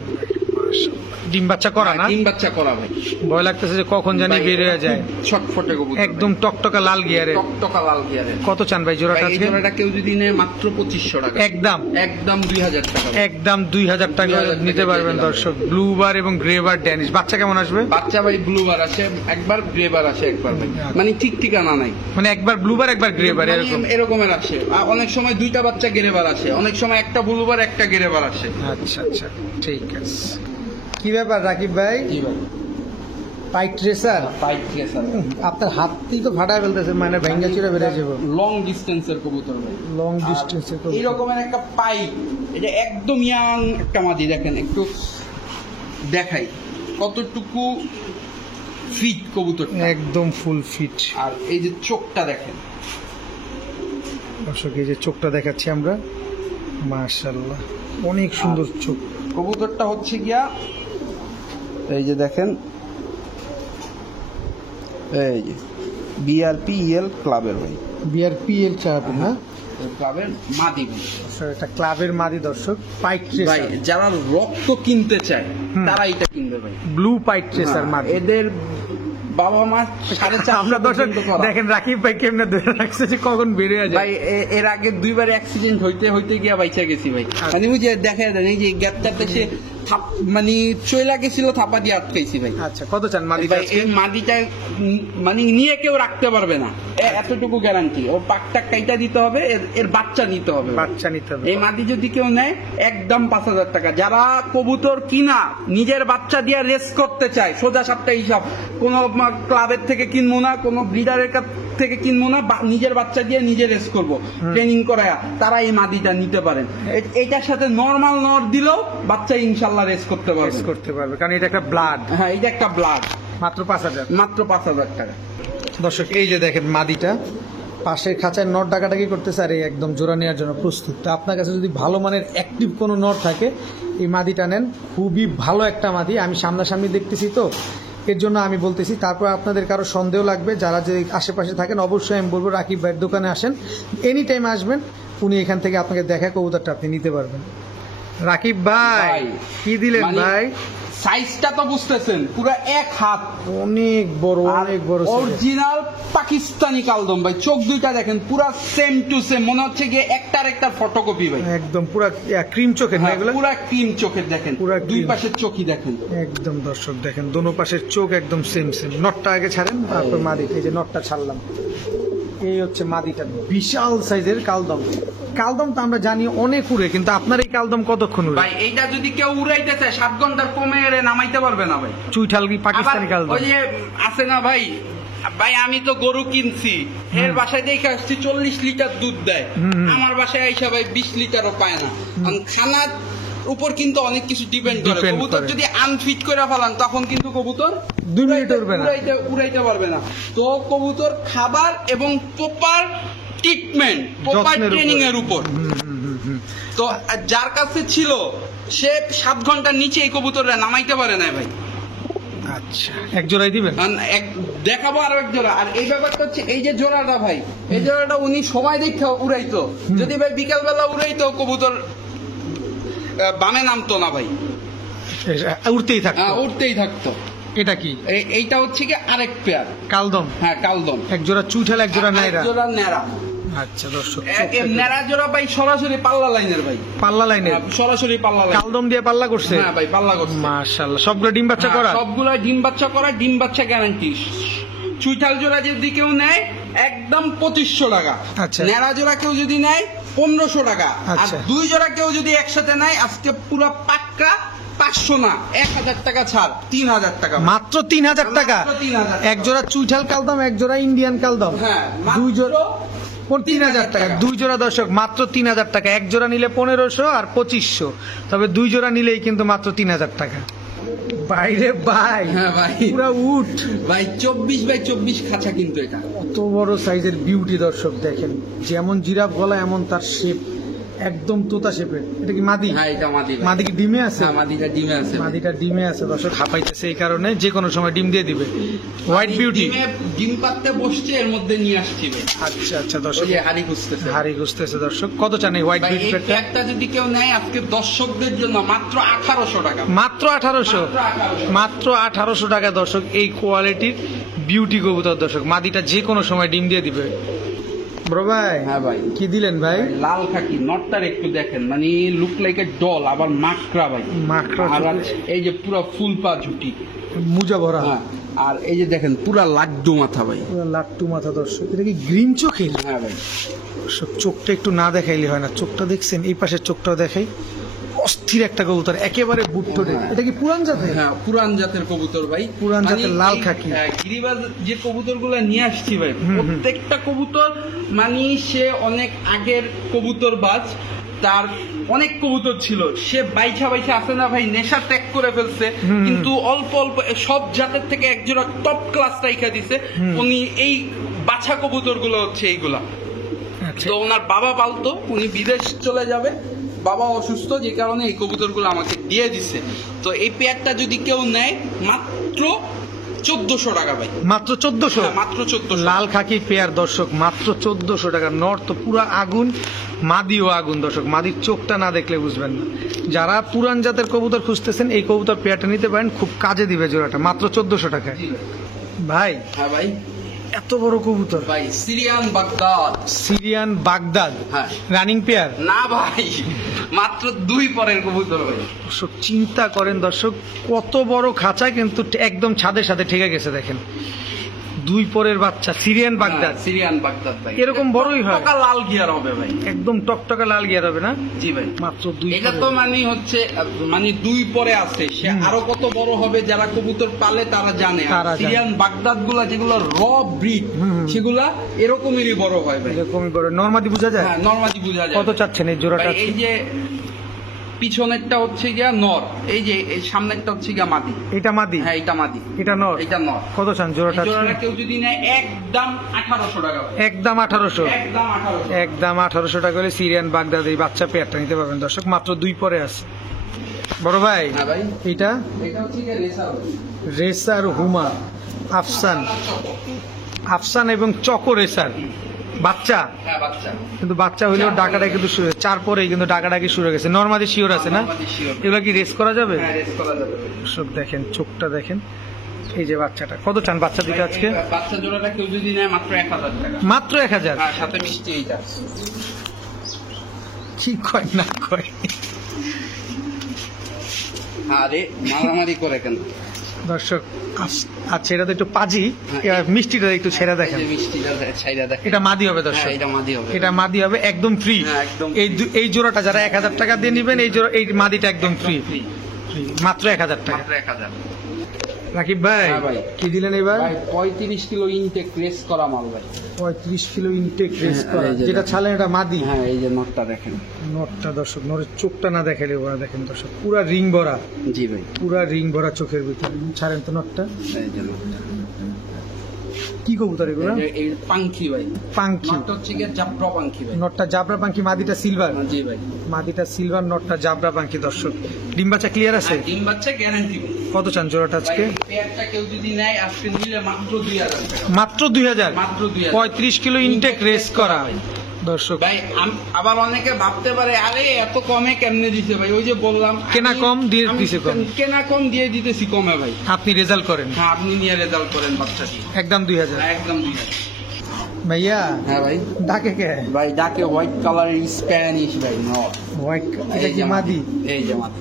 ডিম বাচ্চা করা না? ডিম বাচ্চা করা ভাই, ভয় লাগতেছে যে কখন জানি বের হয়ে যায়। ছটফটে কবুতর, একদম টকটকা লাল গিয়ারে। টকটকা লাল গিয়ারে। কত চান ভাই জোড়াটা? এই জোড়াটা কেউ যদি নেয় মাত্র 2500 টাকা, একদম একদম 2000 টাকা, একদম 2000 টাকা 2000 টাকা নিতে পারবেন দর্শক। ব্লু বার এবং গ্রে বার ড্যানিশ। বাচ্চা কেমন আসবে? বাচ্চা ভাই ব্লু বার আসে একবার, গ্রে বার আসে একবার ভাই, মানে ঠিক ঠিকানা নাই, মানে একবার ব্লু বার একবার গ্রে বার এরকম এরকমের আসে। আর অনেক সময় দুইটা বাচ্চা গ্রে বার আসে, অনেক সময় একটা ব্লু বার একটা গ্রে বার আসে। আচ্ছা আচ্ছা, ঠিক আছে। কি ব্যাপার রাকিব ভাই? জি ভাই, পাইট রেসার, পাইট রেসার, আপনার হাতই তো ফাটা ফেলতেছে, মানে ভেঙ্গা চুরে বেড়ে যাবো। লং ডিস্টেন্সের কবুতর ভাই, লং ডিস্টেন্সের এই রকমের একটা পাইপ, এটা একদম ইয়াং একটা মাদি। দেখেন একটু দেখাই কতটুকু ফিট কবুতর, একদম ফুল ফিট। আর এই যে চোখটা দেখেন দর্শক, এই যে চোখটা দেখাচ্ছি আমরা, মাশাআল্লাহ অনেক সুন্দর চোখ। কবুতরটা হচ্ছে গিয়া এই যে দেখেন, এই যে বিআরপিএল ক্লাবের ভাই, বিআরপিএল চাপে না, ক্লাবের মাদি ভাই। এটা ক্লাবের মাদি দর্শক, পাইট ভাই রেসার, যারা রক্ত কিনতে চায় তারা এটা কিনবে ভাই, ব্লু পাইট রেসার মাদি। এদের বাবা মা 4.5 আমরা দর্শক দেখেন রাকিব ভাই কেমনে ধরে রাখছে যে কখন বেরিয়ে যায়। ভাই এর আগে দুইবার অ্যাক্সিডেন্ট হইতে গিয়া বাইচা গেছি ভাই, মানে বুঝে দেখা দেন এই যে গ্যাপটাতে সে মানে চইলা গেছিল, থাপা দিয়ে আটকাইছি ভাই। আচ্ছা কত চান মাদি? ভাই এই মাদিটা মানে নিয়ে কেউ রাখতে পারবে না, এতটুকু গ্যারান্টি। ওর পাকটা কাইটা দিতে হবে, এর বাচ্চা নিতে হবে, বাচ্চা নিতে হবে। এই মাদি যদি কেউ নেয় একদম 5000 টাকা। যারা কবুতর কিনা নিজের বাচ্চা দিয়ে রেস করতে চায়, সোজা সাপটা হিসাব, কোন ক্লাবের থেকে কিনবো না, কোন ব্রিডারের কাছ থেকে কিনবো না, নিজের বাচ্চা দিয়ে নিজে রেস করবো ট্রেনিং করায়া, তারা এই মাদিটা নিতে পারেন। এটার সাথে নর্মাল নর দিলেও বাচ্চা ইনশাল্লাহ রেস করতে পারবে, কারণ এটা একটা ব্লাড। হ্যাঁ এটা একটা ব্লাড। মাত্র 5000, মাত্র 5000 টাকা। দর্শক এই যে দেখেন মাদিটা পাশের খাঁচায় নট ডাকাডাকি করতেছে, আর এই একদম জোড়া নেওয়ার জন্য প্রস্তুত। তো আপনার কাছে যদি ভালো মানের অ্যাক্টিভ কোনো নট থাকে, এই মাদিটা নেন, খুবই ভালো একটা মাদি। আমি সামনাসামনি দেখতেছি তো এর জন্য আমি বলতেছি। তারপর আপনাদের কারো সন্দেহ লাগবে, যারা যে আশেপাশে থাকেন, অবশ্যই আমি বলবো রাকিব ভাইয়ের দোকানে আসেন, এনি টাইম আসবেন, উনি এখান থেকে আপনাকে দেখা কবুতরটা আপনি নিতে পারবেন। রাকিব ভাই কি দিলেন ভাই? সাইজটা তো বুঝতেছেন, পুরো এক হাত, অনেক বড়, অনেক বড়, অরিজিনাল পাকিস্তানি কালদম ভাই। চোখ দুইটা দেখেন পুরো সেম টু সেম, মনে হচ্ছে গিয়ে একটার একটা ফটোকপি ভাই, একদম পুরো ক্রিম চোখের না এগুলো? পুরো ক্রিম চোখের দেখেন, পুরো দুই পাশের চোখই দেখেন একদম। দর্শক দেখেন দোনো পাশের চোখ একদম সেম সেম। নটটা আগে ছাড়েন, তারপর মাদি। এই যে নটটা ছাড়লাম, এই হচ্ছে মাদিটা, বিশাল সাইজের কালদম। কালদম তো আমরা জানি অনেক উড়ে, কিন্তু আপনার এই কালদম কতক্ষণ উড়ে ভাই? এইটা যদি কেউ উড়াইতে চায় 7 ঘন্টার কমে এর নামাইতে পারবে না ভাই। চুইঠাল কি পাকিস্তানি কালদম? ওই যে আছে না ভাই, ভাই আমি তো গরু কিনছি, এর বাসায় দেখে আসছি 40 লিটার দুধ দেয়, আমার বাসায় আইসা ভাই 20 লিটারও পায় না। খানার উপর কিন্তু অনেক কিছু ডিপেন্ড করে। কবুতর যদি আনফিট করে ফেলান তখন কিন্তু কবুতর 2 মিনিট উড়বে না, উড়াইতে পারবে না। তো কবুতর খাবার এবং প্রপার ট্রিটমেন্ট, প্রপার ট্রেনিং এর উপর। তো যার কাছে ছিল সে 7 ঘন্টার নিচে এই কবুতররা নামাইতে পারে না ভাই। আচ্ছা এক জোড়াই দিবেন? দেখাবো আরো এক জোড়া। আর এই ব্যাপারটা হচ্ছে, এই যে জোড়াটা ভাই, এই জোড়াটা উনি সময় দেখে উড়াইতো। যদি ভাই বিকাল বেলা উড়াইতো, কবুতর বামে নামতো না ভাই, উঠতেই থাকতো। এটা কি? এইটা হচ্ছে কি আরেক পেয়ার কালদম? হ্যাঁ কালদম, এক জোড়া চুইঠাল, এক জোড়া নাইরা, এক জোড়া নেড়া। আচ্ছা দর্শক, নেড়া জোড়া ভাই সরাসরি পাল্লা লাইনের ভাই, পাল্লা লাইনের, সরাসরি পাল্লা লাইন। কালদম দিয়ে পাল্লা করছে? হ্যাঁ ভাই পাল্লা করছে। মাশাআল্লাহ, সবগুলো ডিম বাচ্চা করা? সবগুলো ডিম বাচ্চা করা, ডিম বাচ্চা গ্যারান্টি। চুইঠাল জোড়া যদি কেউ নেয় একদম 2500 টাকা। আচ্ছা। নেড়া জোড়া কেউ যদি নেয় 1500 টাকা। আর আচ্ছা। 2 জোড়া কেউ যদি একসাথে নেয় আজকে পুরো পাক্কা 500 না 1000 টাকা ছাড়, 3000 টাকা। মাত্র 3000 টাকা। মাত্র 3000 টাকা। এক জোড়া চুইঠাল কালদম, এক জোড়া ইন্ডিয়ান কালদম। হ্যাঁ, দুই জোড়া মাত্র 3000 টাকা। 2 জোড়া দর্শক মাত্র 3000 টাকা। এক জোড়া নিলে 1500 আর 2500, তবে 2 জোড়া নিলেই কিন্তু মাত্র 3000 টাকা। বাইরে ভাই, হ্যাঁ ভাই, পুরা উট ভাই 24x24 খাঁচা কিন্তু এটা। কত বড় সাইজের বিউটি দর্শক দেখেন, যেমন জিরাফ গলা এমন তার শেপ, একদম তোতা শেপের। এটা কি মাদি? হ্যাঁ এটা মাদি ভাই। মাদি কি ডিমে আছে? হ্যাঁ মাদিটা ডিমে আছে। মাদিটা ডিমে আছে দর্শক, হাঁপাইতেছে এই কারণে, যে কোনো সময় ডিম দিয়ে দিবে। হোয়াইট বিউটি ডিম পাততে বসছে, এর মধ্যে নিয়ে আসছি ভাই। আচ্ছা আচ্ছা দর্শক, ওই যে হাড়ি খুঁজতেছে। হাড়ি খুঁজতেছে দর্শক। কত চান এই হোয়াইট ভাই বিউটি এই পেটটা? একটা যদি কেউ নেয় আজকে দর্শকদের জন্য মাত্র 1800 টাকা। মাত্র 1800, মাত্র 1800 টাকা দর্শক। এই কোয়ালিটির বিউটি কবুতর দর্শক, মাদিটা যে কোনো সময় ডিম দিয়ে দিবে। বড় ভাই, হ্যাঁ ভাই, কি দিলেন ভাই? লাল খাকি নটটার একটু দেখেন, মানে লুক লাইক এ ডল, আবার মাকড়া ভাই, মাকড়া আর চোখে। এই যে পুরো ফুল পা ঝুটি। মুজা ভরা। হ্যাঁ, আর এই যে দেখেন পুরা লাড্ডু মাথা ভাই। পুরো লাট্টু মাথা দর্শক। এটা কি গ্রিন চোখের? হ্যাঁ ভাই, দর্শক চোখটা একটু না দেখাইলে হয় না, চোখটা দেখছেন, এই পাশের চোখটাও দেখাই। অস্থির একটা কবুতর, একেবারে বুট্টোরে। হ্যাঁ। এটা কি পুরান জাতের? হ্যাঁ পুরান জাতের কবুতর ভাই, পুরান মানে জাতের লাল এই, খাকি। গিরিবাজ যে কবুতর গুলা নিয়ে আসছি ভাই, প্রত্যেকটা কবুতর মানে সে অনেক আগের কবুতর বাজ, তার অনেক কবুতর ছিল, সে বাইছা বাইছা আসে না ভাই, নেশা ত্যাগ করে ফেলছে, কিন্তু অল্প অল্প সব জাতের থেকে একজোড়া টপ ক্লাস রাইখা দিছে। উনি এই বাছা কবুতর গুলো হচ্ছে এইগুলা। আচ্ছা। তো ওনার বাবা পালতো, উনি বিদেশ চলে যাবে, বাবা অসুস্থ, যে কারণে এই কবুতরগুলো আমাকে দিয়ে দিছে। তো এই পেয়ারটা যদি কেউ নেয় মাত্র 1400 টাকা ভাই। মাত্র 1400? হ্যাঁ, মাত্র 1400। লাল খাকি পেয়ার দর্শক, মাত্র 1400 টাকা। নর তো পুরা আগুন, মাদিও আগুন দর্শক, মাদির চোখটা না দেখলে বুঝবেন না। যারা পুরান জাতের কবুতর খুঁজতেছেন এই কবুতর পেয়ারটা নিতে পারেন, খুব কাজে দিবে জোড়াটা, মাত্র 1400 টাকায়। জি ভাই। ভাই হ্যাঁ ভাই, এত বড় কবুতর, ভাই সিরিয়ান বাগদাদ। সিরিয়ান বাগদাদ হ্যাঁ, রানিং পেয়ার? না ভাই, মাত্র 2 পরের কবুতর ভাই। দর্শক চিন্তা করেন দর্শক, কত বড় খাঁচা, কিন্তু একদম ছাদের সাথে ঠেকে গেছে দেখেন। 2 পরের বাচ্চা, সিরিয়ান বাগদাদ। হ্যাঁ, সিরিয়ান বাগদাদ ভাই, এরকম বড়ই হয়? টকা লাল গিয়ার হবে ভাই, একদম টকটকা লাল গিয়ার হবে না? জি ভাই। মাত্র 2 এটা তো মানে হচ্ছে মানে 2 পরে আছে, সে আরো কত বড় হবে যারা কবুতর পালে তারা জানে। আর তারা জানে। সিরিয়ান বাগদাদ গুলা যেগুলো র ব্রিড, সেগুলা এরকমই বড় হয় ভাই। এরকমই বড়। নরমাদি বোঝা যায়? হ্যাঁ, নরমালি বোঝা যায়। কত চাচ্ছেন এই জোড়াটা? ভাই, এই যে পিছনেরটা হচ্ছে গিয়া নর, এই যে এই সামনেরটা হচ্ছে গিয়া মাদি। এটা মাদি? হ্যাঁ এটা মাদি, এটা নর? এটা নর। কত চান জোড়াটা? এই জোড়াটা কেউ যদি নেয় একদম 1800 টাকা ভাই। একদম 1800? একদম 1800। একদম 1800 টাকা হলে সিরিয়ান বাগদাদ এই বাচ্চা পেয়ারটা নিতে পারবেন দর্শক, মাত্র 2 পরে আছে। বড় ভাই, হ্যাঁ ভাই, এটা এটা হচ্ছে গিয়া রেসার। রেসার হুমা, আফসান, আফসান এবং চকো রেসার বাচ্চা। হ্যাঁ বাচ্চা, কিন্তু বাচ্চা হইলেও ডাকাটা কিন্তু শুরু, 4 পরেই কিন্তু ডাকাডাকি শুরু হয়ে গেছে। নরমাদি শিওর আছে না? Normally sure. এগুলো কি রেস করা যাবে? হ্যাঁ রেস করা যাবে। সব দেখেন, চোখটা দেখেন, এই যে বাচ্চাটা। কত চান বাচ্চা দিতে আজকে? এই বাচ্চা জোড়াটা কেউ যদি নেয় মাত্র 1000 টাকা। মাত্র 1000? হ্যাঁ, সাথে মিষ্টি এইটা। কি কয় না কয়। আরে মারামারি করে কেন দর্শক আচ্ছা, এটা তো একটু পাজি, এবার মিষ্টিটা একটু ছেড়ে দেখেন। এই যে মিষ্টিটা ছাইরা দেখেন। এটা মাদি হবে দর্শক? হ্যাঁ, এটা মাদি হবে। এটা মাদি হবে, একদম ফ্রি। হ্যাঁ, একদম এই জোড়াটা যারা 1000 টাকা দিয়ে নিবেন, এই জোড়া, এই মাদিটা একদম ফ্রি, free। মাত্র 1000 টাকা। মাত্র 1000। রাকিব ভাই, হ্যাঁ ভাই। কি দিলেন এবার? ভাই 35 কিলো ইনটেক রেস করা মাল ভাই। 35 কিলো ইনটেক রেস হ্যাঁ, করা, এই যে যেটা দেখেন। ছালেন এটা মাদি। হ্যাঁ, এই যে নটটা দেখেন। নটটা দর্শক, নরের চোখটা না দেখালে ওরা দেখেন দর্শক, পুরা রিং ভরা, জি ভাই, পুরা রিং ভরা চোখের ভিতরে। ছাড়েন তো নটটা। এই যে নটটা। কি কবুতর এগুলো? এই পাঙ্খি ভাই, পাঙ্খি। নটটা হচ্ছে গিয়ে জাবরা পাঙ্খি ভাই। নটটা জাবরা পাঙ্খি, মাদিটা সিলভার। জি ভাই, মাদিটা সিলভার, নটটা জাবরা পাঙ্খি দর্শক। ডিম বাচ্চা ক্লিয়ার আছে? আর ডিম বাচ্চা গ্যারান্টি। কত চান জোড়াটা আজকে? পেয়ারটা কেউ যদি নেয় আজকে নিলে মাত্র 2000 টাকা। মাত্র 2000? মাত্র 2000। 35 কিলো ইনটেক রেস করা দর্শক। ভাই আবার অনেকে ভাবতে পারে আরে এত কমে কেমনে দিছে ভাই, ওই যে বললাম কেনা কম দিয়ে আমি দিছে কম। কেনা কম দিয়ে দিতেছি কমে ভাই। আপনি রেজাল্ট করেন? হ্যাঁ, আপনি নিয়ে রেজাল্ট করেন বাচ্চাটি। একদম 2000? হ্যাঁ, একদম 2000। ভাইয়া হ্যাঁ ভাই, ডাকে কে? ভাই ডাকে হোয়াইট কালারের স্প্যানিশ ভাই নর। হোয়াইট, এটা কি মাদি? এই যে মাদি।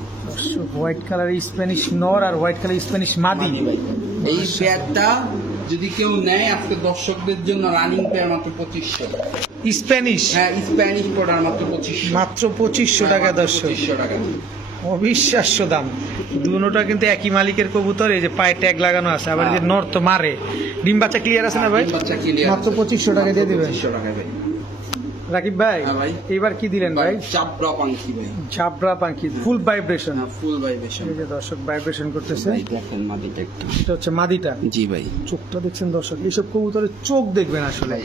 হোয়াইট কালার স্প্যানিশ নর আর হোয়াইট কালার স্প্যানিশ মাদি। ভাই এই পেয়ারটা যদি কেউ নেয় আজকে দর্শকদের জন্য রানিং পেয়ার মাত্র 2500 টাকা। স্প্যানিশ, হ্যাঁ স্প্যানিশ পড়ার মাত্র 2500 মাত্র 2500 টাকা দর্শক। 2500 টাকা। অবিশ্বাস্য দাম। দুটোটা কিন্তু একই মালিকের কবুতর, এই যে পায়ে ট্যাগ লাগানো আছে, আবার এই যে নর তো মারে। ডিম বাচ্চা ক্লিয়ার আছে না ভাই? ডিম বাচ্চা clear মাত্র আছে। 2500 টাকা দিয়ে দিবেন। 2500 টাকা ভাই। রাকিব ভাই, হ্যাঁ ভাই। এবার কি দিলেন ভাই? চাপড়া পাঙ্কি ভাই। ঝাবড়া পাখি, ফুল ভাইব্রেশন। ফুল ভাইব্রেশন। এই যে দর্শক ভাইব্রেশন করতেছে। ভাই দেখেন মাদিটা একটু। এটা হচ্ছে মাদিটা। জি ভাই। চোখটা দেখছেন দর্শক, এইসব কবুতরের চোখ দেখবেন আসলে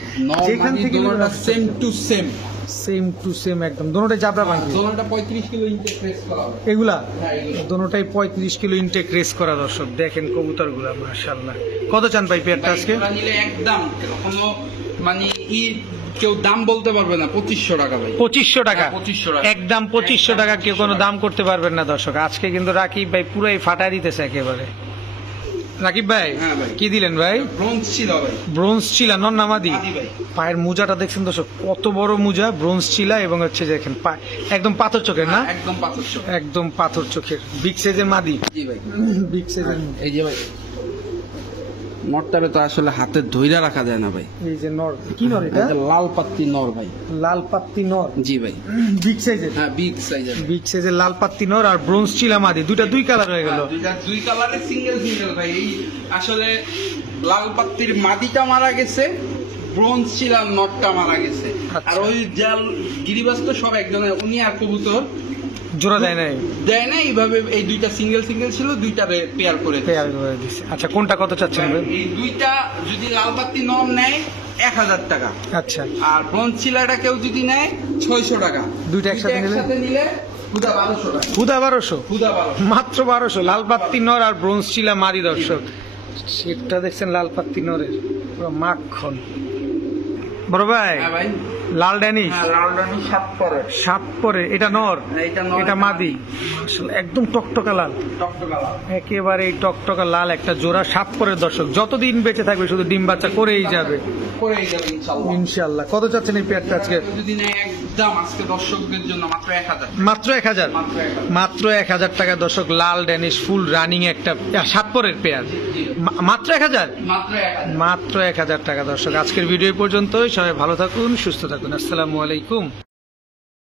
যেখান থেকে same to same. Same to same একদম। দোনোটাই জাবরা পাখি, দোনোটা 35 কিলো ইনটেক প্রেস করা হবে। এগুলা হ্যাঁ, এগুলো। দোনোটাই 35 কিলো ইনটেক রেস করা দর্শক। দেখেন কবুতরগুলা মাশাআল্লাহ। কত চান ভাই পেয়ারটা আজকে? ভাই, নিলে একদম কোনো মানে কেউ দাম বলতে পারবে না। 2500 টাকা ভাই। 2500 টাকা, 2500 টাকা। একদম 2500 টাকা। কেউ কোনো দাম করতে পারবেন না দর্শক। আজকে কিন্তু রাকিব ভাই পুরাই ফাটাই দিতেছে একেবারে। রাকিব ভাই, হ্যাঁ ভাই। কি দিলেন ভাই? ব্রোঞ্জ ছিল ভাই। ব্রোঞ্জ চিলা, নন্নামাদি। মাদি ভাই। পায়ের মোজাটা দেখছেন দর্শক, কত বড় মোজা, ব্রোঞ্জ চিলা, এবং হচ্ছে দেখেন একদম পাথর চোখের না? একদম 500। একদম পাথর চোখের, বিগ সাইজের মাদি। জি ভাই। বিগ সাইজের। এই যে ভাই নরটারে তো আসলে হাতে ধইরা রাখা যায় না ভাই। এই যে নর, কি নর এটা? এটা লাল পাত্তি নর ভাই। লাল পাত্তি নর। জি ভাই। বিগ সাইজের। হ্যাঁ বিগ সাইজের। বিগ সাইজের লাল পাত্তি নর আর ব্রোঞ্জ চিলা মাদি, দুই কালার হয়ে গেল। দুই কালারে সিঙ্গেল সিঙ্গেল ভাই। এই আসলে লাল পাত্তির মাদিটা মারা গেছে, ব্রোঞ্জ চিলার নটটা মারা গেছে। আচ্ছা। আর ওই জাল গিরিবাস তো সব একজনের, উনি আর কবুতর জোড়া দেয় নাই, দেয় না। এইভাবে এই দুইটা সিঙ্গেল সিঙ্গেল ছিল, দুইটা পেয়ার করে দিছে। পেয়ার করে দিছে। আচ্ছা, কোনটা কত চাচ্ছেন ভাই? এই দুইটা যদি লাল পাত্তি নর নেয় 1000 টাকা, আচ্ছা, আর ব্রোঞ্জ চিলাটা কেউ যদি নেয় 600 টাকা। দুইটা একসাথে নিলে হুদা 1200 টাকা। হুদা 1200, হুদা 1200। মাত্র 1200। লাল পাত্তি নর আর ব্রোঞ্জ চিলা মাদি দর্শক। সেটটা দেখছেন লাল পাত্তি নরের, পুরো মাখন। বড় ভাই, হ্যাঁ ভাই। লাল ড্যানিশ, হ্যাঁ লাল রানী 7 পরে। সাপ পরে, এটা নর, এটা নর, এটা মাদি। আসলে একদম টকটকা লাল, টকটকা লাল। একেবারে এই টকটকা লাল একটা জোড়া সাপ পরের দর্শক। যতদিন বেঁচে থাকবে শুধু ডিম বাচ্চা করেই যাবে করেই যাবে ইনশাআল্লাহ। ইনশাআল্লাহ। কত চাচ্ছেন এই পেয়ারটা আজকে? যদি নেয় একদম আজকে দর্শকদের জন্য মাত্র 1000। মাত্র 1000। মাত্র 1000। মাত্র 1000 টাকা দর্শক। লাল ড্যানিশ ফুল রানিং একটা সাপ পরের পেয়ার, মাত্র 1000। মাত্র 1000। মাত্র 1000 টাকা দর্শক। আজকের ভিডিও পর্যন্তই। সবাই ভালো থাকুন, সুস্থ থাকুন। আসসালামু আলাইকুম।